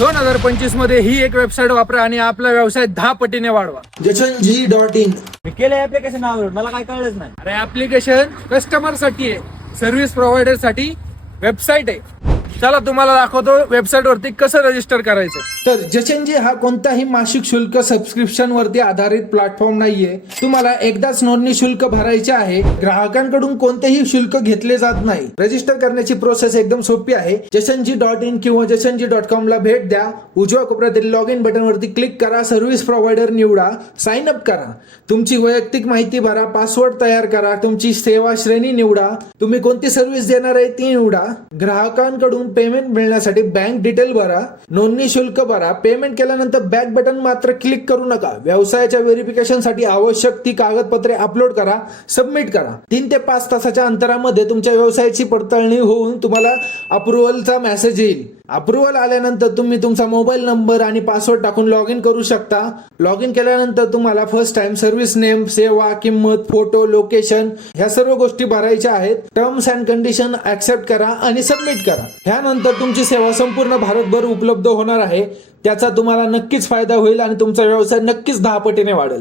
2025 मध्ये ही एक वेबसाईट वापरा आणि आपला व्यवसाय 10 पटीने वाढवा. jachanji.in. मी केलं ऍप्लिकेशन डाउनलोड, मला काय कळलंच नाही. अरे ऍप्लिकेशन कस्टमर साठी आहे, सर्व्हिस प्रोव्हायडर साठी वेबसाईट आहे. चला तुम्हाला दाखवतो वेबसाईट वरती कसं रजिस्टर करायचं. तर जचनजी हा कोणताही मासिक शुल्क सबस्क्रिप्शन वरती आधारित प्लॅटफॉर्म नाहीये. तुम्हाला एकदाच नोंदणी शुल्क भरायचे आहे. ग्राहकांकडून कोणतेही शुल्क घेतले जात नाही. रजिस्टर करण्याची प्रोसेस एकदम सोपी आहे. jachanji.in किंवा jachanji.com ला भेट द्या. उजव्या कोपऱ्यातील लॉग इन बटन वरती क्लिक करा, सर्व्हिस प्रोव्हायडर निवडा, साइन अप करा, तुमची वैयक्तिक माहिती भरा, पासवर्ड तयार करा, तुमची सेवा श्रेणी निवडा, तुम्ही कोणती सर्व्हिस देणार आहे ती निवडा, ग्राहकांकडून पेमेंट मिळण्यासाठी बँक डिटेल भरा, नोंदणी शुल्क भरा. पेमेंट केल्यानंतर बॅक बटन मात्र क्लिक करू नका. व्यवसायाच्या व्हेरिफिकेशन साठी आवश्यक ती कागदपत्रे अपलोड करा, सबमिट करा. 3 ते 5 तासाच्या अंतरामध्ये तुमच्या व्यवसायाची पडताळणी होऊन तुम्हाला अप्रुव्हलचा मेसेज येईल. अप्रुव्हल आल्यानंतर तुम्ही तुमचा मोबाईल नंबर आणि पासवर्ड टाकून लॉग इन करू शकता. लॉग इन केल्यानंतर तुम्हाला फर्स्ट टाइम सर्व्हिस नेम, सेवा, किंमत, फोटो, लोकेशन ह्या सर्व गोष्टी भरायच्या आहेत. टर्म्स अँड कंडिशन ऍक्सेप्ट करा आणि सबमिट करा. ह्यानंतर तुमची सेवा संपूर्ण भारतभर उपलब्ध होणार आहे. त्याचा तुम्हाला नक्कीच फायदा होईल आणि तुमचा व्यवसाय नक्कीच 10 पटीने वाढेल.